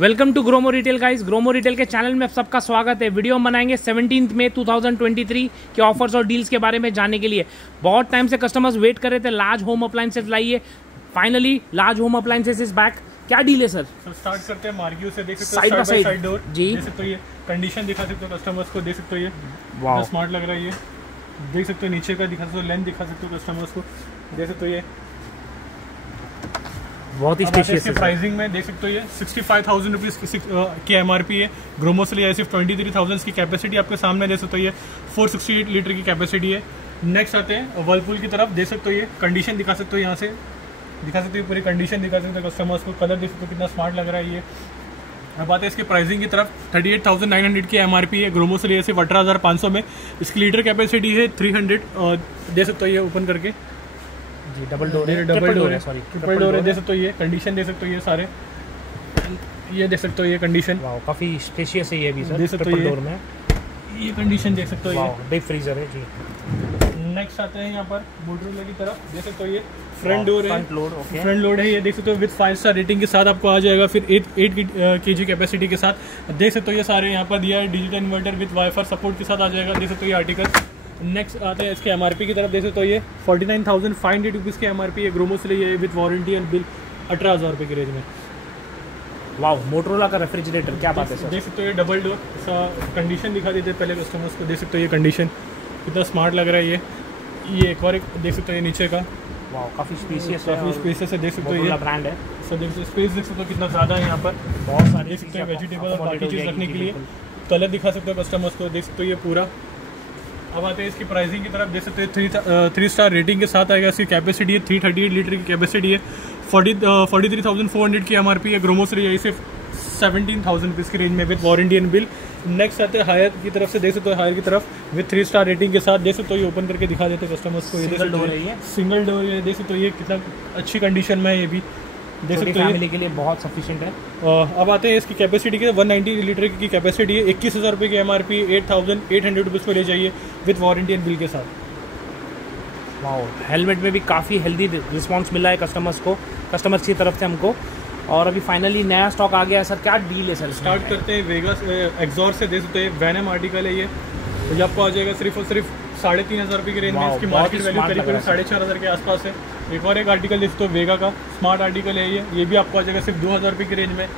Welcome to Gromo retail guys. Gromo retail के channel में आप सबका स्वागत है। वीडियो हम बनाएंगे 17 मई 2023 के ऑफर्स और डील्स के बारे में जानने के लिए। बहुत टाइम से कस्टमर्स वेट कर रहे थे, लार्ज होम अप्लायंसेस लाइए। Finally large home appliances is back. क्या डील है सर? स्टार्ट करते हैं मार्गियो से। देख सकते हो साइड बाय साइड डोर जी, देख सकते हो। ये कंडीशन दिखा सकते हो कस्टमर्स को, देख सकते हो। ये वाओ स्मार्ट लग रहा है। ये देख सकते हो, नीचे का दिखा सकते हो, लेंथ दिखा सकते हो कस्टमर्स को, देख सकते हो। ये बहुत ही स्पेशियस है। प्राइसिंग में देख सकते हो, ये 65,000 रुपीज़ की MRP है। ग्रोमो से लिया सिर्फ 23,000 की कैपेसिटी आपके सामने, देख सकते हो। ये 468 लीटर की कैपेसिटी है। नेक्स्ट आते हैं वर्लपूल की तरफ। देख सकते हो, ये कंडीशन दिखा सकते हो, यहाँ से दिखा सकते हो, पूरी कंडीशन दिखा सकते हो कस्टमर्स को। कलर देख सकते हो कितना स्मार्ट लग रहा है ये। अब आते हैं इसकी प्राइसिंग की तरफ। 38,900 की MRP है। ग्रोमो से लिया सिर्फ 18,500 में। इसकी लीटर कैपेसिटी है 300। देख सकते हो, ये ओपन करके जी, डबल डोर है, डबल डोर है, सॉरी ट्रिपल डोर है। देख सकते हो, ये कंडीशन देख सकते हो, ये सारे ये देख सकते हो, ये कंडीशन वाओ काफी स्पेशियस है ये भी सर। देख सकते हो, ट्रिपल डोर में ये कंडीशन देख सकते हो। ये डीप फ्रीजर है जी। नेक्स्ट आते हैं यहाँ पर मोटरोला की तरफ। देख सकते हो, ये फ्रंट डोर है, फ्रंट लोड है। ये देख सकते हो विद 5 स्टार रेटिंग के साथ आपको आ जाएगा। फिर 8 kg कैपेसिटी के साथ देख सकते हो। ये सारे यहाँ पर दिया है। Digital inverter with wifi support के साथ आ जाएगा, देख सकते हो ये आर्टिकल। नेक्स्ट आते हैं इसके MRP की तरफ। देख सकते हो, ये 49,500 रुपीज़ की MRP है। ग्रोमो से लिए विद वारंटी एंड बिल 18,000 रुपये की रेंज में। वाओ मोटरोला का रेफ्रिजरेटर, क्या बात है सर। देख सकते हो, ये डबल डोर कंडीशन दिखा देते पहले कस्टमर्स को। देख सकते हो, ये कंडीशन कितना स्मार्ट लग रहा है। ये एक और एक देख सकते हो, ये नीचे का वाओ काफ़ी स्पेशियस है, काफ़ी स्पेसियस है। देख सकते हो, ये ब्रांड है। सो देख सकते हो, स्पेस देख सकते हो कितना ज़्यादा है यहाँ पर। बहुत सारे देख सकते हो, वेजिटेबल और बाकी चीज़ रखने के लिए। कलर दिखा सकते हो कस्टमर्स को, देख सकते हो ये पूरा। अब आते हैं इसकी प्राइसिंग की तरफ। देख सकते हो, 3 स्टार रेटिंग के साथ आएगा। इसकी कैपेसिटी है 338 लीटर की कैपेसिटी है। 43,400 की MRP है। ग्रोमो से सिर्फ 17,000 रुपीज़ की रेंज में with warranty and bill. Next आते हैं हायर की तरफ से। देख सकते हो, हायर की तरफ विद 3 स्टार रेटिंग के साथ। देख सकते हो, ये ओपन करके दिखा देते हैं कस्टमर्स को। ये सिंगल डोर है, ये सिंगल डोर है। देख सकते हो, ये कितना अच्छी कंडीशन में है। ये भी देख सकते हो, फैमिली के लिए बहुत सफिशिएंट है। अब आते हैं इसकी कैपेसिटी के। 190 लीटर की कैपेसिटी है। 21,000 रुपये की MRP, 8,800 रुपीज़ को ले जाइए विद वारंटी एंड बिल के साथ। वाओ हेलमेट में भी काफ़ी हेल्दी रिस्पांस मिला है कस्टमर्स की तरफ से हमको। और अभी फाइनली नया स्टॉक आ गया है सर। क्या डील है सर? स्टार्ट करते हैं वेगास एक्सॉर से। देख सकते हैं, वैनम आर्टिकल है ये। ये आपको आ जाएगा सिर्फ और सिर्फ 3,500 रुपये की रेंज में। इसकी मार्केट वैल्यू करीब 4,500 के आसपास है। एक और एक आर्टिकल देख सकते हो, वेगा का स्मार्ट आर्टिकल है ये भी आपको आ जाएगा सिर्फ 2,000 रुपये की रेंज में।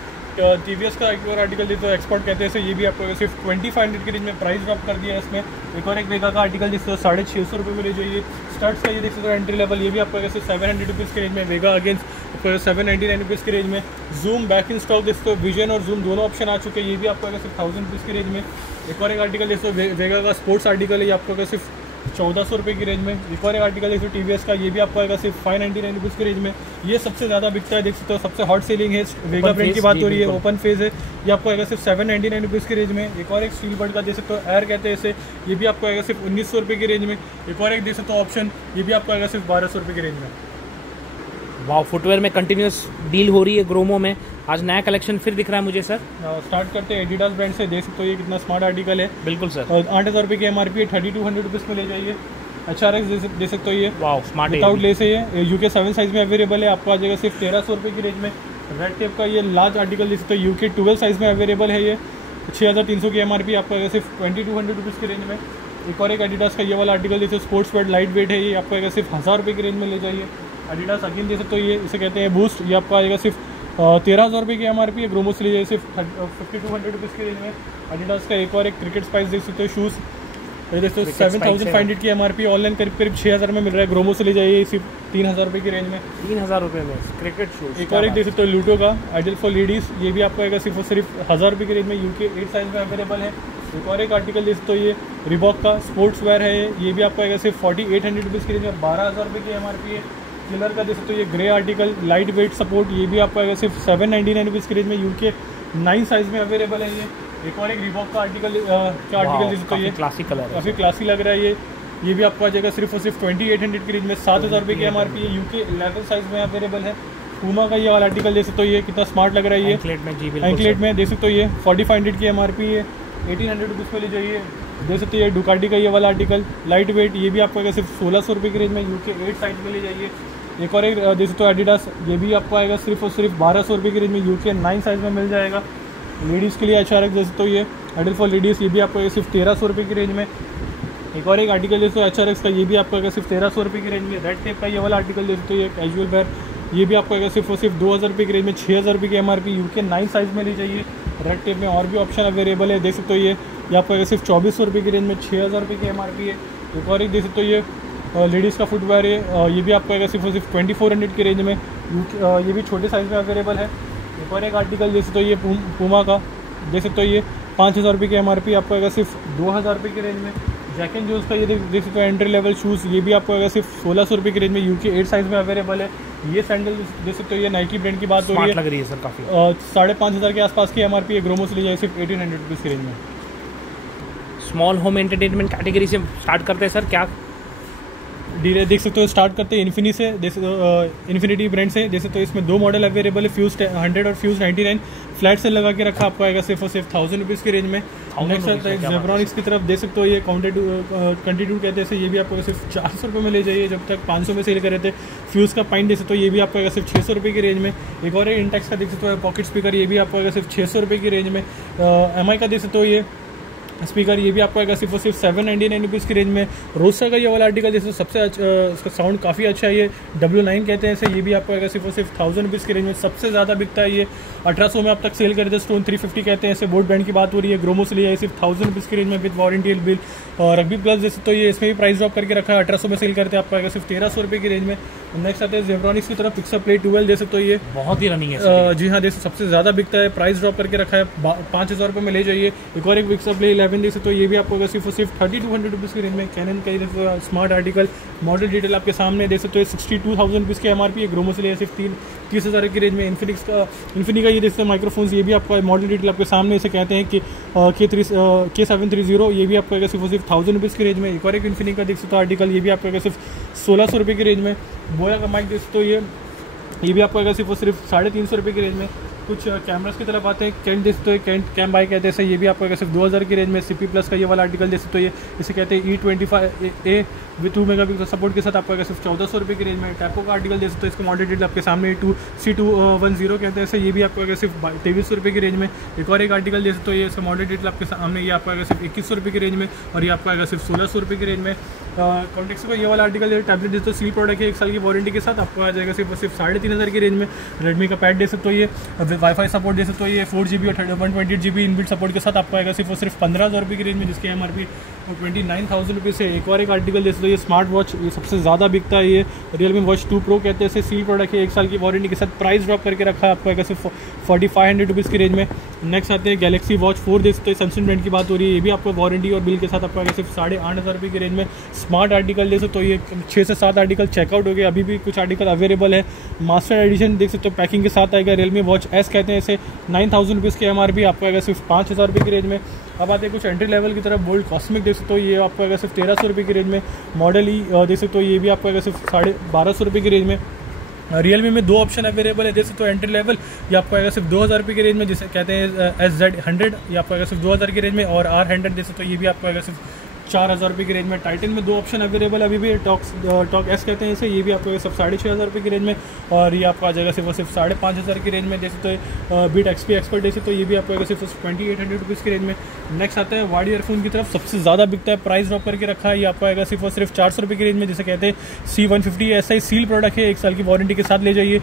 TVS का एक और आर्टिकल देते हो, एक्सपोर्ट कहते हैं इसे, ये भी आपको सिर्फ 2500 की रेंज में प्राइस ड्रॉप कर दिया है इसमें। एक और एक वेगा का आर्टिकल देख सकते हो, 650 रुपये में ले जाइए। स्टार्ट्स का ये देख सकते हो एंट्री लेवल, ये भी आपको सिर्फ 700 रुपीज़ की रेंज में। वेगा अगेंस्ट 799 रुपीज़ की रेंज में। जूम बैक इन स्टॉक देख सकते हो, विजन और जूम दोनों ऑप्शन आ चुके हैं। ये भी आपको सिर्फ 1000 रुपीज़ की रेंज में। एक और एक आर्टिकल देख सकते हो, वेगा का स्पोर्ट्स आर्टिकल है, ये आपको सिर्फ 1400 रुपये की रेंज में। एक और एक आर्टिकल देखो TVS का, ये भी आपको आएगा सिर्फ 599 रुपीज़ की रेंज में। ये सबसे ज़्यादा बिकता है, देख सकते हो, सबसे हॉट सेलिंग है। वेगा ब्रांड की बात हो रही है, ओपन फेज है। ये आपको आएगा सिर्फ 799 रुपीज़ की रेंज में। एक और एक स्टील बर्ड का देख सकते हो, एयर कहते हैं इसे, ये भी आपको आएगा सिर्फ 1900 रुपये की रेंज में। एक और एक देख सकते हो ऑप्शन, ये भी आपको आएगा सिर्फ 1200 रुपये की रेंज में। वाओ फुटवेयर में कंटिन्यूस डील हो रही है ग्रोमो में। आज नया कलेक्शन फिर दिख रहा है मुझे सर। स्टार्ट करते हैं एडिडास ब्रांड से। देख सकते हो, ये कितना स्मार्ट आर्टिकल है। बिल्कुल सर। 8,000 रुपये की MRP है। 3,200 रुपीज़ में ले जाइए। HRX दे सकते हो, ये वाओ स्मार्ट विदाउट लेस है। ये UK 7 साइज़ में अवेलेबल है, आपको आ जाएगा सिर्फ 1300 रुपये की रेंज में। रेड टेप का ये लार्ज आर्टिकल दे सकते हो, UK 12 साइज़ में अवेलेबल है। ये 6,300 की MRP, आपको आएगा सिर्फ 2,200 रुपीज़ की रेंज में। एक और एक एडिडास का ये वाला आर्टिकल देखिए, स्पोर्ट्स वेट लाइट वेट है, ये आपको आएगा सिर्फ 1000 रुपये की रेंज में ले जाइए। एडिडास अगेन दे सकते हो, ये इसे कहते हैं बूस्ट, ये आपको आएगा सिर्फ 13,000 रुपये की MRP है। ग्रोमो से लीजिए सिर्फ 5,200 रुपीज़ की रेंज में। एडिडास का एक और एक क्रिकेट स्पाइस देख सकते हो, शूज़, ये देखो 7,500 की MRP, ऑनलाइन करीब 6,000 में मिल रहा है। ग्रोमो से ले जाइए सिर्फ 3,000 रुपये की रेंज में। 3,000 रुपये में क्रिकेट शूज। एक और एक देख सकते हो, लूटो का आइडल फॉर लेडीज़, ये भी आपको आएगा सिर्फ 1,000 रुपये की रेंज में। UK 8 साइज़ में अवेलेबल है। एक और एक आर्टिकल देख सकते हो, ये रिबॉक का स्पोर्ट्स वेयर है, ये भी आपको आएगा सिर्फ 4,800 रुपीज़ की रेंज में। 12,000 रुपये की MRP है। किलर का देख सकते हो, ये grey article light weight support, ये भी आपको आएगा सिर्फ 799 रुपीज़ की रेंज में। UK 9 साइज़ में अवेलेबल है ये। एक और एक रिबॉक का आर्टिकल क्या आर्टिकल देख सकते हो, ये क्लासिक कलर है, काफ़ी क्लासी लग रहा है। ये भी आपको आ जाएगा सिर्फ और सिर्फ 2,800 की रेंज में। 7,000 रुपये की MRP है। UK 11 साइज़ में अवेलेबल है। पूमा का ये वाला आर्टिकल देख सकते हो, ये कितना स्मार्ट लग रहा है। ये एंकलेट में देख सकते हो, ये 4,500 की MRP है। 1,800 रुपीज़ में ले जाइए। देख सकते हो, ये डुकाटी का ये वाला आर्टिकल लाइट वेट, ये भी आपको आएगा सिर्फ 1,600 रुपये की रेंज में। UK 8 साइज़ में ले जाइए। एक और एक देख सकते हो एडिडास, ये भी आपको आएगा सिर्फ और सिर्फ 1200 रुपये की रेंज में, यूके 9 साइज़ में मिल जाएगा। लेडीज़ के लिए HRX देख सकते हो, ये एडल्ट फॉर लेडीज़, ये भी आपको सिर्फ 1300 रुपये की रेंज में। एक और एक आर्टिकल देख सकते हो HRX का, ये भी आपको सिर्फ 1300 रुपये की रेंज में। रेड टेप का ये वाला आर्टिकल देख सकते हो, ये कैजुअल वेयर, ये भी आपको सिर्फ और सिर्फ 2000 रुपये की रेंज में, 6000 रुपये की MRP, यूके 9 साइज़ में ली जाइए। रेड टेप में और भी ऑप्शन अवेलेबल है, देख सकते हो ये आपको सिर्फ 2400 रुपये की रेंज में, 6000 रुपये की MRP है। एक और एक देख सकते हो ये लेडीज़ का फुटवेयर है, ये भी आपको सिर्फ और सिर्फ 2400 की रेंज में, ये भी छोटे साइज़ में अवेलेबल है। एक और एक आर्टिकल देख सकते हो ये पूमा का, देख सकते हो ये 5000 रुपये की MRP, आपको सिर्फ 2000 रुपये की रेंज में। जैक एंड जोन्स का ये देख सकते हो एंट्री लेवल शूज़, ये भी आपको सिर्फ 1600 रुपये की रेंज में, यूके 8 साइज़ में अवेलेबल है। ये सैंडल देख सकते हो, ये नाइकी ब्रांड की बात हो रही है, लग रही है सर काफ़ी, 5500 के आसपास की MRP है। ग्रोमो से ली जाए सिर्फ 1800 रुपीज़ की रेंज में। स्मॉल होम एंटरटेनमेंट कैटेगरी से स्टार्ट करते हैं सर, क्या डीले देख सकते हो स्टार्ट करते हैं इन्फिनी से, इन्फिनिटी ब्रांड से। देख सकते हो इसमें 2 मॉडल अवेलेबल है, फ्यूज 100 और फ्यूज 99। फ्लैट सेल लगा के रखा आपको सिर्फ और सिर्फ 1000 रुपीज़ की रेंज में। नेक्स्ट आता है ज़ेब्रॉनिक्स की तरफ, देख सकते हो ये कंटिन्यू कहते हैं, ये भी आपको सिर्फ 400 रुपये में ले जाइए, जब तक 500 में सेल कर रहे थे। फ्यूज़ का पाइन देख सकते हो, ये भी आपको सिर्फ 600 रुपये की रेंज में। एक और इंटेक्स का देख सकते हो पॉकेट स्पीकर, ये भी आपको सिर्फ 600 रुपये की रेंज में। MI का देख सकते हो ये स्पीकर, ये भी आपको आएगा सिर्फ और सिर्फ 799 रुपीज़ की रेंज में। रोस्टर का ये वाला आर्टिकल जैसे सबसे इसका साउंड काफ़ी अच्छा है, ये W9 कहते हैं इसे, ये भी आपको आएगा सिर्फ और सिर्फ 1000 रुपीज़ की रेंज में। सबसे ज़्यादा बिकता है ये 1800 में अब तक सेल कर रहे थे, स्टोन 350 कहते हैं इसे। बोट बैंड की बात हो रही है, ग्रोमो से लिया है सिर्फ 1000 रुपीज़ की रेंज में विद वारंटी बिल। और रग्बी प्लस जैसे तो ये इसमें भी प्राइस ड्रॉप करके रखा है, 1800 में सेल करते हैं, आपको आएगा सिर्फ 1300 रुपये की रेंज में। नेक्स्ट आते हैं ज़ेब्रॉनिक्स की तरफ, पिक्सा प्ले 12 दे सकते हो, ये बहुत ही रनिंग है। जी हाँ, देखो सबसे ज़्यादा बिकता है, प्राइस ड्रॉप करके रखा है, 5000 रुपये में ले जाइए। एक और एक पिक्सा प्ले 11 देख सकते हो, ये भी आपको सिर्फ और सिर्फ 3200 रुपीज़ की रेंज में। कैनन का स्मार्ट आर्टिकल, मॉडल डिटेल आपके सामने देख सकते हो, 62,000 रुपीज़ की MRP है। ग्रोमो से लिया सिर्फ 30,000 की रेंज में। इन्फिनी का ये देखते हैं माइक्रोफोन्स, ये भी आपको मॉडल डिटेल आपके सामने, इसे कहते हैं कि K730, ये भी आपको सिर्फ 1000 रुपीज़ की रेंज में। एक और एक इन्फिनी का देख सकते हो आर्टिकल, ये भी आपको सिर्फ 1600 रुपये की रेंज में। बोया का माइक देख सकते हो, ये भी आपको सिर्फ 350 रुपये की रेंज में। कुछ कैमरास की तरफ आते हैं, कैंट देख सकते हो, कैंट कैम बाइक कहते हैं, ये भी आपको सिर्फ 2000 की रेंज में। CP प्लस का ये वाला आर्टिकल देख सकते हो, ये इसे कहते हैं E25A विद 2 मेगापिक्सल सपोर्ट के साथ आपको सिर्फ 1400 रुपये की रेंज में। टैपो का आर्टिकल देख सकते हो, इसका मॉडल डिटेल आपके सामने C210 कहते हैं, ये भी आपको सिर्फ 2300 रुपये की रेंज में। एक और एक आर्टिकल देख सकते हो, ये इसका मॉडल डिटेल आपके सामने, ये आपको सिर्फ 2100 रुपये की रेंज में, और ये आपको सिर्फ 1600 रुपये की रेंज में। कॉन्टेक्स का ये वाला आर्टिकल टैबलेट देख सकते हो, सील प्रोडक्ट है, 1 साल की वारंटी के साथ, आपको आ जाएगा सिर्फ 3500 की रेंज में। रेडमी का पैड देख सकते हो, ये वाईफाई सपोर्ट देख सकते हो, ये 4GB और 128GB इनबिल्ट सपोर्ट के साथ आपको आएगा सिर्फ 15,000 रुपये की रेंज में, जिसकी MRP 29,000 रुपीज़ है। एक और एक आर्टिकल देख सकते हो, ये स्मार्ट वॉच, ये सबसे ज़्यादा बिकता है, ये Realme Watch 2 Pro कहते हैं इसे, सील प्रोडक्ट है, 1 साल की वारंटी के साथ, प्राइस ड्रॉप करके रखा है, आपको आएगा सिर्फ 4500 रुपीज़ की रेंज में। नेक्स्ट आते हैं Galaxy Watch 4 देख सकते हो, सैमसंग ब्रांड की बात हो रही है, ये भी आपको वारंटी और बिल के साथ आपको आएगा सिर्फ 8500 रुपये की रेंज में। स्मार्ट आर्टिकल देख सकते हो, ये 6 से 7 आर्टिकल चेकआउट हो गए, अभी भी कुछ आर्टिकल अवेलेबल है। मास्टर एडिशन देख सकते हो, पैकिंग के साथ आएगा, Realme Watch S कहते हैं इसे, 9000 रुपीज़ की MRP, आपको आएगा सिर्फ 5000 रुपये की रेंज में। अब आते हैं कुछ एंट्री लेवल की तरफ, बोल्ट कॉस्मिक देख सकते हो, ये आपको आएगा सिर्फ 1300 रुपये की रेंज में। मॉडल देख सकते हो, ये भी आपको आएगा सिर्फ 1250 रुपये की रेंज में। Realme में 2 ऑप्शन अवेलेबल है, जैसे तो एंट्री लेवल ये आपको आएगा सिर्फ 2000 रुपये की रेंज में, जिसे कहते हैं SZ100, ये आपको आएगा सिर्फ 2000 की रेंज में। और R100 जैसे तो ये भी आपको आएगा सिर्फ 4000 रुपये की रेंज में। टाइटन में 2 ऑप्शन अवेलेबल अभी भी, टॉक S कहते हैं इसे, ये भी आपको सिर्फ 6500 रुपये की रेंज में, और ये आपको आ जाएगा सिर्फ 5500 की रेंज में। जैसे तो बीट XP एक्सपर्ट जैसे तो ये भी आपको आएगा सिर्फ 2800 रुपीज़ की रेंज में। नेक्स्ट आता है वार्ड ईयरफोन की तरफ, सबसे ज़्यादा बिकता है, प्राइस ड्रॉप करके रखा है, ये आपको आएगा सिर्फ 400 रुपये की रेंज में, जिसे कहते हैं C150 SI, सील प्रोडक्ट है, 1 साल की वारंटी के साथ ले जाइए।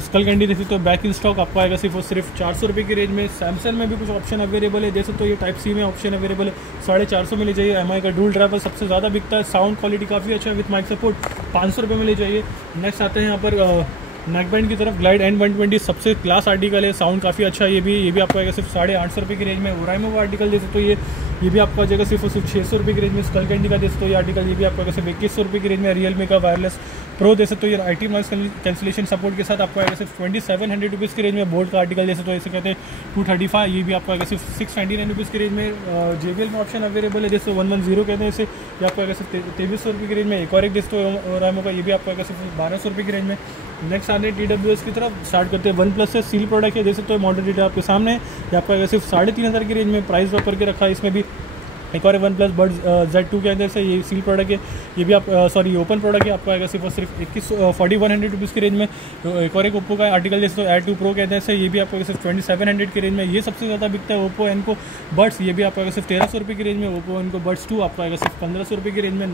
स्कल कैंडी जैसे तो बैक इन स्टॉक आपको आएगा सिर्फ 400 रुपये की रेंज में। सैमसंग में भी कुछ ऑप्शन अवेलेबल है, जैसे तो ये टाइप C में ऑप्शन अवेलेबल है, 450 में ले जाइए। MI का डूल ड्राइवर सबसे ज़्यादा बिकता है, साउंड क्वालिटी काफ़ी अच्छा है विथ माइक सपोर्ट, 500 रुपये में ले जाइए। नेक्स्ट आते हैं यहाँ पर नेकबैंड की तरफ, ग्लाइड N120 सबसे क्लास आर्टिकल है, साउंड काफ़ी अच्छा है, ये भी आपको आएगा सिर्फ 850 रुपये की रेंज में। ओराइमो का आर्टिकल जैसे तो ये भी आपको आ जाएगा सिर्फ 600 रुपये की रेंज में। स्कल कैंडी का जैसे तो ये आर्टिकल, ये भी आपको आएगा सिर्फ 2100 रुपये की रेंज में। Realme का वायरलेस प्रो जैसे तो ये IT नॉइस कैंसिलेशन सपोर्ट के साथ आपको आएगा सिर्फ 2700 रुपीज़ की रेंज में। बोर्ड का आर्टिकल जैसे तो इसे कहते हैं 235, ये भी आपको आएगा सिर्फ 699 रुपीज़ की रेंज में। JBL में ऑप्शन अवेलेबल है, जैसे 110 कहते हैं इसे, ये आपको आएगा सिर्फ 2300 रुपये की रेंज में। एक और एक जैसे तो ओराइमो का, ये भी आपको आएगा सिर्फ 1200 रुपये की रेंज में। नेक्स्ट आने TWS की तरफ, स्टार्ट करते हैं OnePlus से, सील प्रोडक्ट है, जैसे तो मॉडल डेटा आपके सामने, ये आपको आएगा सिर्फ 3500 की रेंज में, प्राइस ड्रॉप करके रखा है इसमें भी। एक और वन प्लस बड्स Z2 के अंदर से ये सील प्रोडक्ट है, ये भी आप सॉरी ओपन प्रोडक्ट है, आपको आएगा सिर्फ और सिर्फ 4100 रुपीज़ की रेंज में। एक और एक ओप्पो का आर्टिकल जैसे तो Air 2 Pro के अंदर से ये भी आपको सिर्फ 2700 की रेंज में। ये सबसे ज़्यादा बिकता है ओप्पो एनको बड्स, ये भी आपको आएगा सिर्फ 1300 रुपये की रेंज में। ओप्पो एनको बड्स 2 आपको आएगा सिर्फ 1500 रुपये की रेंज में।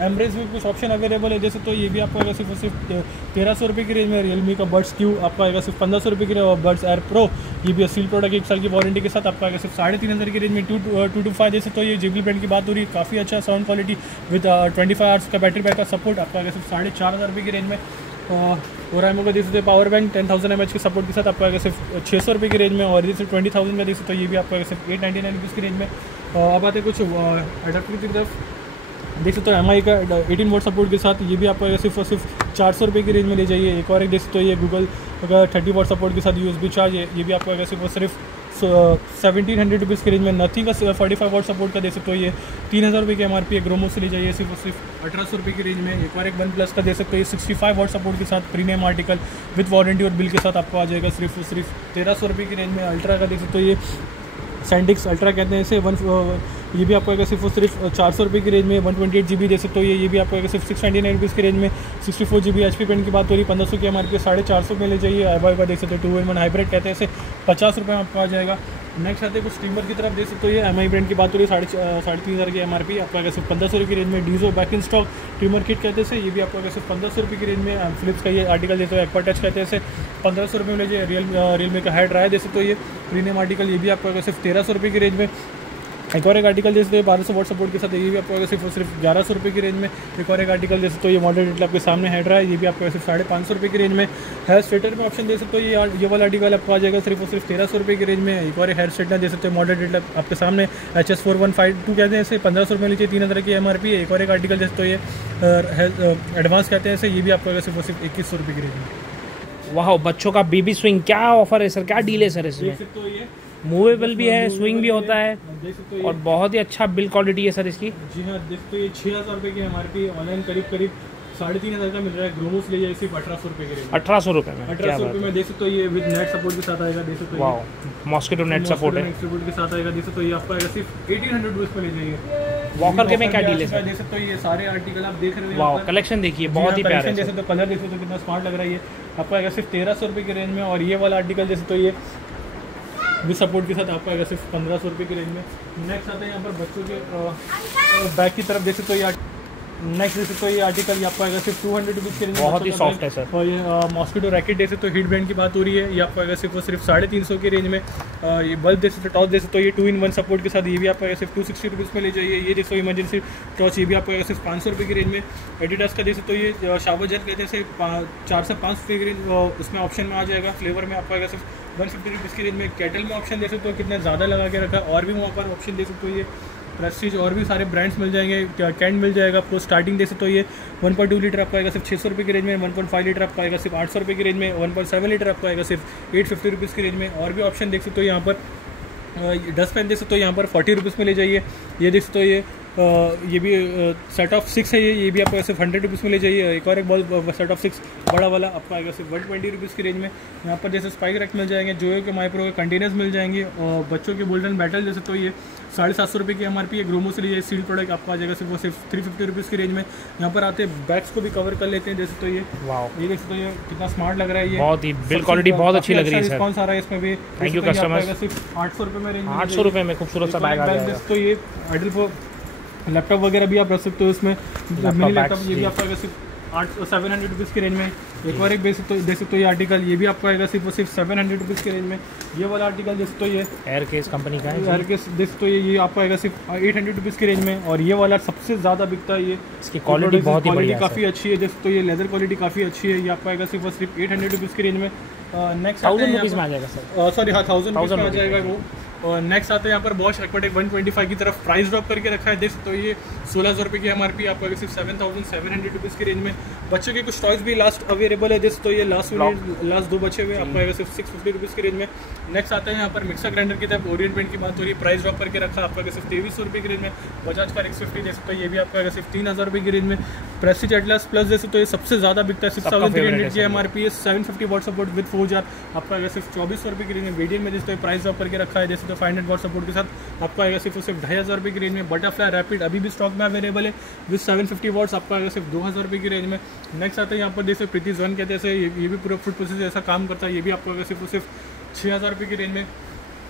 एमरेज में कुछ ऑप्शन अवेलेबल है जैसे तो ये भी आपको आएगा सिर्फ और सिर्फ 1300 रुपये की रेंज में। रियलमी का बड्स Q आपको आएगा सिर्फ 1500 रुपये की रेंज, और बड्स Air Pro ये भी सील प्रोडक्ट 1 साल की वारंटी के साथ आपको आएगा सिर्फ 3500 की रेंज में। 225 जैसे तो ये JBL ब्रांड की बात हो रही है, काफ़ी अच्छा साउंड क्वालिटी विद 25 आवर्स का बैटरी बैकअप सपोर्ट आपको आएगा सिर्फ 4500 रुपये की रेंज में। और एमओ का देख सकते पावर बैंक 10,000 mAh के सपोर्ट के साथ आपको आएगा सिर्फ 600 रुपये की रेंज में। और जैसे 20,000 का देख सकते तो ये भी आपको आएगा सिर्फ 899 रुपीज़ की रेंज में। अब आते कुछ अडेप्टर की तरफ, देख सकते हो MI का 18 वोट सपोर्ट के साथ ये भी आपको आएगा सिर्फ और सिर्फ 400 रुपये की रेंज में ले जाइए। एक और एक देख सकते हो ये गूगल का 30 वोट सपोर्ट के साथ USB चार्ज है, ये भी आपको आएगा सिर्फ और सिर्फ 1700 रुपीज़ की रेंज में। नथिंग का 45 वोट सपोर्ट का दे सकते हो ये 3000 रुपये की MRP है, ग्रोमो से ले जाइए सिर्फ और सिर्फ 1800 रुपये की रेंज में। एक और एक वन प्लस का दे सकते हो ये 65 वोट सपोर्ट के साथ प्रीमियम आर्टिकल विद वारंटी और बिल के साथ आपको आ जाएगा सिर्फ और सिर्फ 1300 रुपये की रेंज में। अल्ट्रा का देख सकते हो ये सैंडिक्स अल्ट्रा कहते हैं इसे, ये भी आपको आएगा सिर्फ और सिर्फ 400 रुपये की रेंज में। 128 GB दे सकते हो ये भी आपको आएगा सिर्फ 699 रुपीज़ की रेंज में। 64 GB HP पेन की बात हो रही है, 1500 की MRP 450 में ले जाइए। iBuy का देख सकते हो 2-in-1 हाइब्रिड कहते हैं इसे, 50 रुपये में आपको आ जाएगा। नेक्स्ट आते हैं कुछ स्ट्रीमर की तरफ, देख सकते हो ये MI ब्रांड की बात हो रही है, 3,500 की MRP आपको आएगा सिर्फ 1500 की रेंज में। डीजो back in stock streamer kit कहते हैं ये भी आपको आएगा सिर्फ 1500 रुपये की रेंज में। फिलिप्स का ये आर्टिकल देते हो एक्वा टच कहते हैं इसे, 1500 रुपये में ले जाइए। रियलमी का हेड ड्राई दे सकते हो ये प्रीमियम आर्टिकल, ये भी आपको आएगा सिर्फ 1300 रुपये की रेंज में। एक और एक आर्टिकल जैसे 1200 वोट सपोर्ट के साथ ये भी आपको आएगा सिर्फ और सिर्फ 1100 रुपये की रेंज में। एक और एक आर्टिकल जैसे तो ये मॉडल डिटेल आपके सामने हेड रहा है, ये भी आपको सिर्फ 550 रुपये की रेंज में। हेयर स्ट्रेटर में ऑप्शन दे सकते हो ये वाला आर्टिकल आपको आ जाएगा सिर्फ और सिर्फ 1300 रुपये की रेंज में। एक और एक हेयर स्ट्रेटनर दे सकते हो मॉडल डिटेल आपके सामने HS4152 कहते हैं इसे, 1500 रुपये लीजिए, 3000 की MRP है। एक और एक आर्टिकल जैसे तो ये एडवांस कहते हैं इसे, ये भी आपको आएगा सिर्फ और सिर्फ 2100 रुपये की रेंज में। वाह, बच्चों का बेबी स्विंग क्या ऑफर है सर, क्या डील है सर इसमें? देख सकते हो ये मूवेबल भी है, स्विंग भी होता है, देख सकते हो और बहुत ही अच्छा बिल्ड क्वालिटी है सर इसकी। जी हाँ, देख सकते हो ये 6000 रुपये की MRP, ऑनलाइन करीब 3500 का मिल रहा है। ग्रोमो से ले जाए सिर्फ 1800 रुपये की रेंज, 1800 रुपये में। 1800 रुपये में देख सकते हो ये विद नेट सपोर्ट के साथ आएगा, देख सकते हो वाह, मॉस्किटो नेट सपोर्ट है, सपोर्ट के साथ आएगा। देख सकते हो ये आपको आएगा सिर्फ 1800 रुपीज़ में ले जाइए। वॉकर के में क्या डील है सर? देख सकते हो ये सारे आर्टिकल आप देख रहे हो, वाह कलेक्शन देखिए बहुत ही प्यारा है। जैसे तो कलर देख सकते हो कितना स्मार्ट लग रहा है, ये आपको आएगा सिर्फ 1300 रुपये की रेंज में। और ये वाला आर्टिकल जैसे तो ये विद सपोर्ट के साथ आपको आएगा सिर्फ 1500 रुपये की रेंज में। नेक्स्ट आता है यहाँ पर बच्चों के बैग की तरफ, देख सकते हो ये नेक्स्ट देख सकते हो ये आर्टिकल आपको आएगा सिर्फ 200 रुपीज़ की रेंज में, बहुत ही सॉफ्ट है सर। और ये मॉस्किटो रैकेट देख सकते हो हीट बैंड की बात हो रही है, ये आपको आएगा सिर्फ और सिर्फ 350 की रेंज में। ये बल्ब देख सकते हो, टॉर्च देख सकते हो ये 2-in-1 सपोर्ट के साथ, ये भी आपको आएगा सिर्फ 260 रुपीज़ में ले जाइए। ये देखो इमरजेंसी टॉर्च, ये भी आपको आएगा सिर्फ 500 रुपये की रेंज में। एडिडास का देख सकते हो ये शावर जेल कहते हैं 4 से 5 रुपये की रेंज, उसमें ऑप्शन में आ जाएगा। फ्लेवर में आपको आएगा सिर्फ 150 रुपीज़ की रेंज में। कैटल में ऑप्शन दे सकते हो कितना ज़्यादा लगा के रखा है, और भी वहाँ पर ऑप्शन दे सकते हो ये प्रेस्टीज और भी सारे ब्रांड्स मिल जाएंगे। कैंड मिल जाएगा आपको, स्टार्टिंग दे सकते हो ये 1.2 लीटर आपको आएगा सिर्फ 600 रुपये की रेंज में। 1.5 लीटर आपको आएगा सिर्फ 800 रुपये की रेंज में। 1.7 लीटर आपको आएगा सिर्फ 850 रुपीज़ की रेंज में। और भी ऑप्शन देख सकते हो यहाँ पर, डस्ट पेन देख सकते हो यहाँ पर 40 रुपीज़ में ले जाइए। ये देख सकते हो ये भी सेट ऑफ 6 है, ये भी आपको सिर्फ 100 रुपीज़ में ले जाइए। एक और एक बॉल सेट ऑफ 6 बड़ा वाला आपको आएगा सिर्फ 120 रुपीज़ की रेंज में। यहाँ पर जैसे स्पाइक रैक मिल जाएंगे, जोयो के माइप्रो के कंटेनर्स मिल जाएंगे। और बच्चों के गोल्डन बैटल जैसे तो ये 750 रुपये की MRP है। ग्रोमो से लिए सील प्रोडक्ट आपको आ जाएगा सिर्फ 350 रुपीज़ की रेंज में। यहाँ पर आते बैग्स को भी कवर कर लेते हैं, जैसे तो ये वाह, ये देख सकते हो ये कितना स्मार्ट लग रहा है, ये बहुत ही बिल्ड क्वालिटी बहुत अच्छी लग रही है सर। रिस्पॉन्स आ रहा है इसमें भी। Thank you customer. सिर्फ 800 रुपये में रेंज, 800 रुपये में खूबसूरत सा बैग आ जाएगा। तो ये आइडल फॉर लैपटॉप वगैरह भी आप रख सकते हो इसमें, मिनी लैपटॉप, ये भी आपको आएगा सिर्फ 700 रुपीज़ की रेंज में। एक और एक देख सकते हो ये आर्टिकल, ये भी आपको आएगा सिर्फ 700 रुपीज़ की रेंज में। ये वाला आर्टिकल देख सकते हो ये एयर केस कंपनी का है, एयर केस देख सकते हो ये आपको आएगा सिर्फ 800 रुपीज़ की रेंज में। और ये वाला सबसे ज़्यादा बिकता है, ये इसकी क्वालिटी बहुत ही बढ़िया है, काफ़ी अच्छी है। देख सकते हो ये लेदर क्वालिटी काफ़ी अच्छी है, ये आपको आएगा सिर्फ 800 रुपीज़ की रेंज में। नेक्स्ट 1000 रुपीज़ में आ जाएगा सर, सॉरी हाँ 1000 रुपीज़ में आ जाएगा वो। और नेक्स्ट आते हैं यहाँ पर बॉश एक्वाटेक 125 की तरफ प्राइस ड्रॉप करके रखा है, देख सकते हो ये 16,000 रुपये की MRP आपको आएगा सिर्फ 7,700 रुपीज़ की रेंज में। बच्चों के कुछ टॉयज भी लास्ट अवेलेबल है, देख सकते हो ये लास्ट 2 बचे हुए आपको आएगा सिर्फ 650 रुपीज़ की रेंज में। नेक्स्ट आता है यहाँ पर मिक्सर ग्राइंडर की तरफ, ओरिएंट पेंट की बात हो रही है, प्राइस ड्रॉप करके रखा है आपको आएगा सिर्फ 2300 रुपये की रेंज में। बजाज का X50 देख सकते हो ये भी आपको आएगा सिर्फ 3000 रुपये की रेंज में। प्रेस्टीज एटलस प्लस देख सकते हो ये सबसे ज़्यादा बिकता है, 6300 की MRP है। 750 वाट सपोर्ट विद 4 जार आपको आएगा सिर्फ 2400 रुपये की रेंज में। वीडियो में जिस प्राइस ड्रॉप करके रखा है, जैसे सकते हो 500 वॉट सपोर्ट के साथ आपको आएगा सिर्फ 2,500 रुपये की रेंज में। बटरफ्लाई रैपिड अभी भी स्टॉक में अवेलेबल है विद 750 वॉट्स, आपको आएगा सिर्फ 2,000 रुपये की रेंज में। नेक्स्ट आता है यहाँ पर देखिए प्रीति वन कहते हैं, ये भी पूरा फूड प्रोसेस जैसा काम करता है, ये भी आपको आएगा सिर्फ 6,000 रुपये की रेंज में।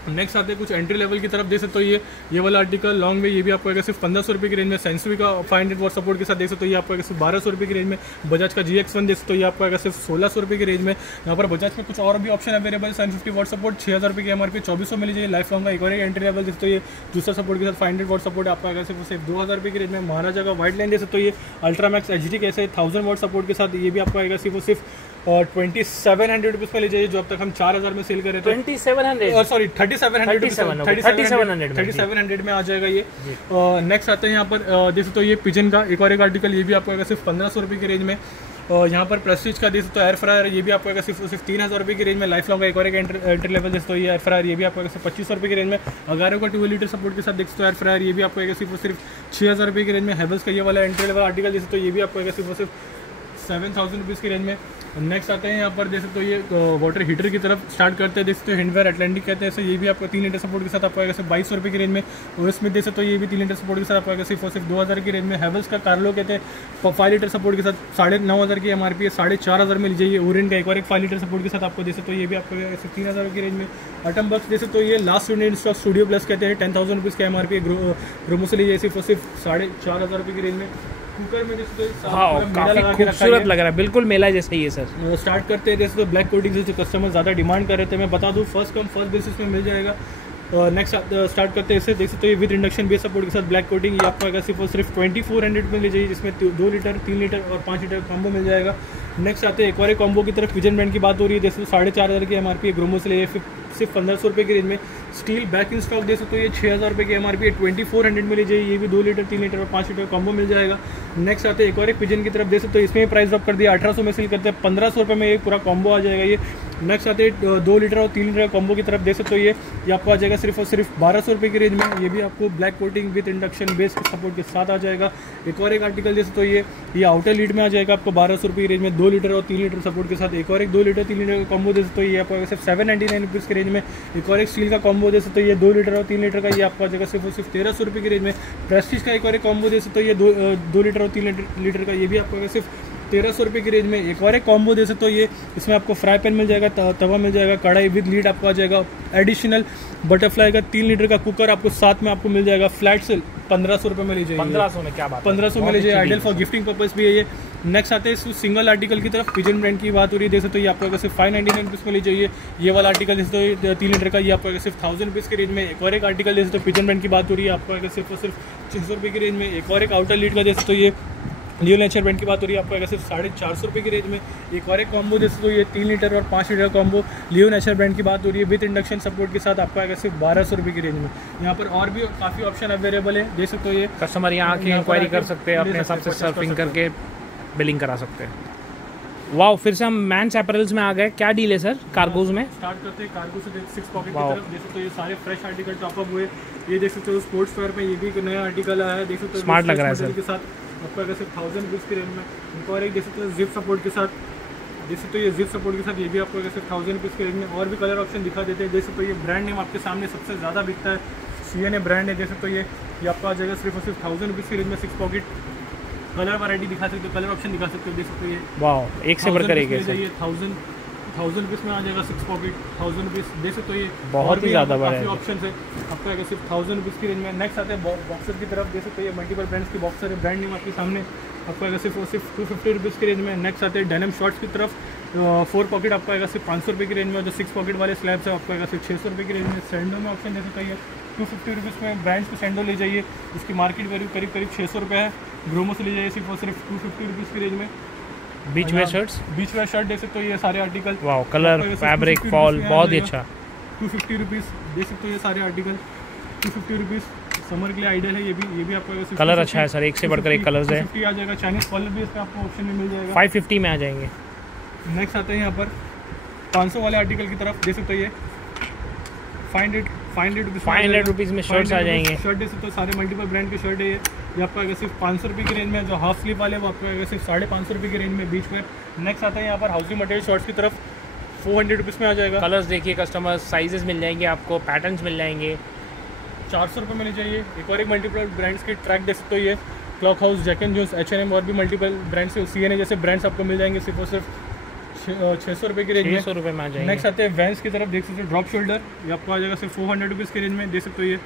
नेक्स्ट आते हैं कुछ एंट्री लेवल की तरफ देख सकते हो, ये वाला आर्टिकल लॉन्ग वे, ये भी आपको आएगा सिर्फ 1500 रुपये की रेंज में। सेंसुई का 500 वॉट सपोर्ट के साथ देख सकते हो, ये आपको आएगा सिर्फ 1200 रुपये की रेंज में। बजाज का GX1 देख सकते हो, ये आपको आएगा सिर्फ 1600 रुपये की रेंज में। यहाँ पर बजाज में कुछ और भी ऑप्शन अवेलेबल है, 750 वॉट सपोर्ट 6,000 रुपये की MRP 2400 मिल जाएगी लाइफ लॉन्ग का। एक और एंट्री लेवल देख सकते हो, ये दूसरा सपोर्ट के साथ 500 वॉट सपोर्ट आपको आएगा सिर्फ 2,000 रुपये की रेंज में। महाराजा का वाइट लाइन देख सकते हो, ये अल्ट्रामैक्स HD कैसे 1000 वॉट सपोर्ट के साथ, ये भी आपको आएगा सिर्फ 2700 रुपीज़ में लीजिए, जो अब तक हम 4,000 में सेल कर रहे थे। 2700 सॉरी 3700 में आ जाएगा ये। नेक्स्ट आते हैं यहाँ पर देख सकते हो, ये पिजन का एक और एक आर्टिकल, ये भी आपको आएगा सिर्फ 1500 रुपये की रेंज में। यहाँ पर प्रेस्टीज का देख सकते हो एयर फ्रायर, ये भी आपको आएगा सिर्फ 3,000 रुपये की रेंज में। लाइफ लॉन्ग का एक और एक एंट्री लेवल देख सकते हो, ये एयर फ्रायर, ये भी आपको आएगा सिर्फ 2500 रुपये की रेंज में। अगारो का 2 लीटर सपोर्ट के साथ देख सकते हो एयर फ्रायर, ये भी आपको आएगा सिर्फ 6,000 रुपये की रेंज में। हेवल्स का ये वाला एंट्री लेवल आर्टिकल देख सकते हो, ये भी आपको आएगा सिर्फ 7,000 रुपीज़ की रेंज में। नेक्स्ट आते हैं यहाँ पर देख सकते हो, ये वाटर हीटर की तरफ स्टार्ट करते हैं, देख सकते हो हिंडवेयर अटलांटिक कहते हैं, ये भी आपको 3 लीटर सपोर्ट के साथ आपको आएगा सिर्फ 2200 रुपये की रेंज में। और इसमें देख सकते हो, ये भी 3 लीटर सपोर्ट के साथ आपको आएगा सिर्फ 2,000 की रेंज में। हेवल्स का कार्लो कहते हैं 5 लीटर सपोर्ट के साथ 9,500 की MRP है, 4,500 में लीजिए। ओरियन का एक और एक 5 लीटर सपोर्ट के साथ आपको देख सकते हो, ये भी आपको सिर्फ 3,000 की रेंज में। अटम बक्स देख सकते हो, ये last unit stock studio plus कहते हैं 10,000 रुपीज़ की MRP है, ग्रोमो से लीजिए सिर्फ 4,500 रुपये की रेंज में। कुकर में जैसे काफी खूबसूरत लग रहा है, बिल्कुल मेला जैसा ही है सर। स्टार्ट करते हैं जैसे तो ब्लैक कोटिंग से जो कस्टमर ज़्यादा डिमांड कर रहे थे, मैं बता दूं फर्स्ट कम फर्स्ट बेसिस में मिल जाएगा। नेक्स्ट स्टार्ट करते हैं इससे, देख सकते हो ये विद इंडक्शन बेस सपोर्ट के साथ ब्लैक कोटिंग, ये आपको आएगा सिर्फ 2400 में ले जाइए, जिसमें 2 लीटर 3 लीटर और 5 लीटर कॉम्बो मिल जाएगा। नेक्स्ट आते हैं एक और एक कॉम्बो की तरफ, पिजन ब्रांड की बात हो रही है, जैसे 4,500 की MRP है, ग्रोमो से लिए सिर्फ 1500 रुपये की रेंज में। स्टील बैक इन स्टॉक दे सकते हो, ये 6,000 रुपये की MRP है, 2400 में ले जाइए, ये भी 2 लीटर 3 लीटर और 5 लीटर कॉम्बो मिल जाएगा। नेक्स्ट आते हैं एक और एक पिजन की तरफ, दे सकते हो इसमें प्राइस ड्रॉप कर दिया, 1800 में सेल करते हैं, 1500 रुपये में एक पूरा कॉम्बो आ जाएगा ये। नेक्स्ट आते हैं 2 लीटर और 3 लीटर कॉम्बो की तरफ, दे सकते हो ये आपको आ जाएगा सिर्फ और सिर्फ 1200 रुपये की रेंज में। ये भी आपको black coating with induction base support के साथ आ जाएगा। एक और एक आर्टिकल दे सकते हो, ये आउटर लीड में आ जाएगा आपको 1200 रुपये की रेंज में, 2 लीटर और 3 लीटर सपोर्ट के साथ। एक और एक 2 लीटर 3 लीटर का कॉम्बो दे सकते हो, ये आपको सिर्फ 799 रुपीज़ की रेंज में। एक और एक स्टील का कॉम्बो दे सकते हो, ये 2 लीटर और 3 लीटर का, ये आपको आ जाएगा सिर्फ 1300 रुपये की रेंज में। प्रेस्टीज का एक और एक कॉम्बो दे सकते हो, ये 2 लीटर और 3 लीटर का, ये भी आपको सिर्फ 1300 रुपये की रेंज में। एक और एक कॉम्बो दे सकते हो, ये इसमें आपको फ्राई पैन मिल जाएगा, तवा मिल जाएगा, कढ़ाई विद लीड आपको आ जाएगा। एडिशनल बटरफ्लाई का 3 लीटर का कुकर आपको साथ में आपको मिल जाएगा, फ्लैट से 1500 रुपये में लीजिए। 1500 में क्या बात, 1500 में लीजिए, आइडियल फॉर गिफ्टिंग पर्पस भी है ये। नेक्स्ट आते हैं सिंगल आर्टिकल की तरफ, पिजन ब्रांड की बात हो रही है, देख सकते हो ये आपको सिर्फ 599 रुपीज़ में लीजिए। ये वाला आर्टिकल देख सकते हो 3 लीटर का, ये आपको सिर्फ 1000 रुपीज़ की रेंज में। एक और एक आर्टिकल देख सकते हो पिजन ब्रांड की बात हो रही है, आपको सिर्फ 600 रुपये की रेंज में। एक और एक आउटर लीड का देख सकते हो, ये लियो नेचर ब्रांड की बात हो रही है, आपको सिर्फ 450 रुपये की रेंज में। एक और एक कॉम्बो जैसे तो ये 3 लीटर और 5 लीटर कॉम्बो लियो नेचर ब्रांड की बात हो रही है, विद इंडक्शन सपोर्ट के साथ आपको आएगा सिर्फ 1200 रुपये की रेंज में। यहाँ पर और भी काफ़ी ऑप्शन अवेलेबल है, देख सकते हो ये कस्टमर यहाँ आके इंक्वायरी कर सकते हैं, अपने हिसाब से सर्फिंग करके बिलिंग करा सकते हैं। वाओ, फिर से हम मैंस अपैरल्स में आ गए, क्या डील है सर कार्गोज में? स्टार्ट करते हैं कार्गो से 6 पॉकेट की तरफ, देख सकते हो ये सारे फ्रेश आर्टिकल टॉपअप हुए, ये देख सकते हो स्पोर्ट्स वेयर पे ये भी नया आर्टिकल आया है, देख सकते हो स्मार्ट लग रहा है सर के साथ आपको अगर सिर्फ 1000 रुपीज़ की रेंज में। इनको और एक देख सकते हो जिप सपोर्ट के साथ, देख सकते हो ये जिप सपोर्ट के साथ, ये भी आपको अगर सिर्फ 1000 रुपीज़ की रेंज में। और भी कलर ऑप्शन दिखा देते हैं, देख सकते हो ये ब्रांड नेम आपके सामने सबसे ज़्यादा बिकता है, CNA ब्रांड है, देख सकते हो ये आपको आ जाएगा सिर्फ और सिर्फ 1000 रुपीज़ की रेंज में। 6 पॉकेट कलर वैरायटी दिखा सकते हो, कलर ऑप्शन दिखा सकते हो, देख सकते हो ये वाओ, एक से बढ़कर एक है, 1000 रुपीज़ में आ जाएगा 6 पॉकेट 1000 रुपीज़, देख सकते हो ये बहुत ही ज़्यादा बड़ा काफ़ी ऑप्शन है, आपको आएगा सिर्फ 1000 रुपीज़ की रेंज में। नेक्स्ट आते हैं बॉक्सर की तरफ, देख सकते हो ये मल्टीपल ब्रांड्स की बॉक्सर है, ब्रांड नेम आपके सामने, आपको आएगा सिर्फ 250 रुपीज़ की रेंज में। नेक्स्ट आते हैं डेनिम शॉर्ट्स की तरफ, 4 पॉकेट आपको आएगा सिर्फ 500 रुपये की रेंज में। जो 6 पॉकेट वाले स्लैब्स है आपको आएगा सिर्फ 600 रुपये की रेंज में। सैंडो में ऑप्शन जैसे चाहिए 250 रुपीज़ में ब्रांड्स को सैंडो ले जाइए, इसकी मार्केट वैल्यू करीब 600 रुपये है। ग्रोमो से ले जाइए सिर्फ 250 रुपीज़ की रेंज में। बीच वेयर शर्ट देख सकते हो ये सारे article, wow, colour fabric fall बहुत ही अच्छा, 250 रुपीज़ देख सकते हो ये सारे आर्टिकल 250 रुपीज़। समर के लिए आइडियल है, ये भी आपको कलर अच्छा है सर, एक से बढ़कर एक कलर्स है। 50 आ जाएगा, चाइनीज कॉलर भी इसका आपको ऑप्शन में मिल जाएगा, 550 में आ जाएंगे। नेक्स्ट आते हैं यहाँ पर 500 वाले आर्टिकल की तरफ, देख सकते हो ये 500 रुपीज़ में शर्ट्स आ जाएंगे। शर्ट देख सकते हो सारे मल्टीपल ब्रांड के शर्ट है ये आपको आएगा सिर्फ 500 रुपये की रेंज में। जो हाफ स्लीव वाले वो आपको आएगा सिर्फ 550 रुपये की रेंज में बीच में। नेक्स्ट आता है यहाँ पर हाउसिंग मटेरियल शॉर्ट्स की तरफ, 400 रुपीज़ में आ जाएगा। कलर्स देखिए कस्टमर्स, साइजेस मिल जाएंगे आपको, पैटर्न्स मिल जाएंगे। 400 रुपये में ले जाइए। एक और एक मल्टीपल ब्रांड्स की ट्रैक देख सकते हो, ये Clock House, Jack and Jones, H&M और भी मल्टीपल ब्रांड्स के CNA जैसे ब्रांड्स आपको मिल जाएंगे सिर्फ और सिर्फ 600 रुपये की रेंज में। 600 रुपये में आ जाएंगे। नेक्स्ट आते हैं वैंस की तरफ, देख सकते हो ड्रॉप शोल्डर, ये आपको आ जाएगा सिर्फ 400 रुपीज़ की रेंज में। देख सकते हो ये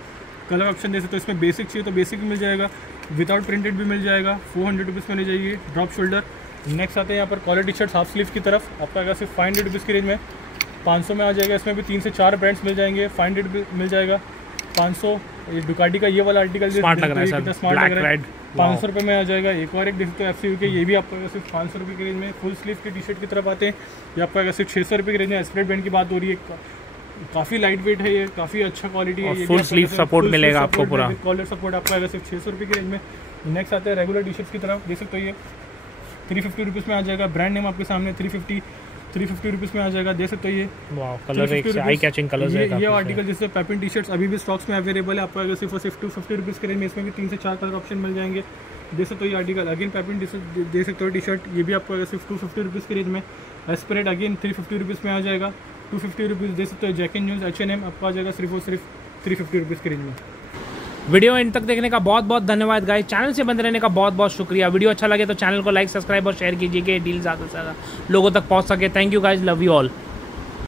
कलर ऑप्शन देख सकते हो, इसमें बेसिक चाहिए तो बेसिक भी मिल जाएगा, विदाउट प्रिंटेड भी मिल जाएगा। 400 रुपीज़ में ले जाइए ड्रॉप शोल्डर। नेक्स्ट आते हैं यहाँ पर collar T shirt half sleeve की तरफ, आपका आएगा सिर्फ 500 रुपीज़ की रेंज में। 500 में आ जाएगा। इसमें भी 3 से 4 ब्रांड्स मिल जाएंगे। 500 भी मिल जाएगा। 500 ये डुकाटी का ये वाला आर्टिकल स्मार्ट लग रहा है सर, स्मार्ट लग रहा है। 500 रुपये में आ जाएगा। एक और एक देख सकते हो FCU के, ये भी आपको सिर्फ 500 रुपये की रेंज में। फुल स्लीव की टी शर्ट की तरफ आते हैं, ये आपको आएगा सिर्फ 600 रुपये की रेंज में। एस्प्रेड ब्रांड की बात हो रही है, काफ़ी लाइट वेट है ये, काफ़ी अच्छा क्वालिटी है। फुल स्लीव सपोर्ट मिलेगा आपको पूरा, कॉलर सपोर्ट आपको आएगा सिर्फ 600 रुपये की रेंज में। नेक्स्ट आते हैं रेगुलर टी शर्ट्स की तरफ, देख सकते हो ये 350 रुपीज़ में आ जाएगा। ब्रांड नेम आपके सामने 350 रुपीज़ में आ जाएगा। देख सकते हो ये कलर एक आई कैचिंग कलर्स है। ये आर्टिकल जैसे पेपिन टी शर्ट्स अभी भी स्टॉक्स में अवेलेबल है, आपको आएगा सिर्फ और सिर्फ 250 रुपीज़ के रेंज में। इसमें भी 3 से 4 कलर ऑप्शन मिल जाएंगे। देख सकते हो ये article again Papin T shirt, देख सकते हो टी शर्ट, ये भी आपको आएगा सिर्फ 250 रुपीज़ की रेंज में। एस्प्रेड अगेन 350 रुपीज़ में आ जाएगा। 250 रुपीज़। देख सकते हो जैक एंड जोन्स, H&M आपको आ जाएगा सिर्फ और सिर्फ 350 रुपीज़ की रेंज में। वीडियो एंड तक देखने का बहुत बहुत धन्यवाद गाइस। चैनल से बंद रहने का बहुत बहुत शुक्रिया। वीडियो अच्छा लगे तो चैनल को लाइक, सब्सक्राइब और शेयर कीजिए कि डील ज़्यादा से ज़्यादा लोगों तक पहुंच सके। Thank you guys, love you all.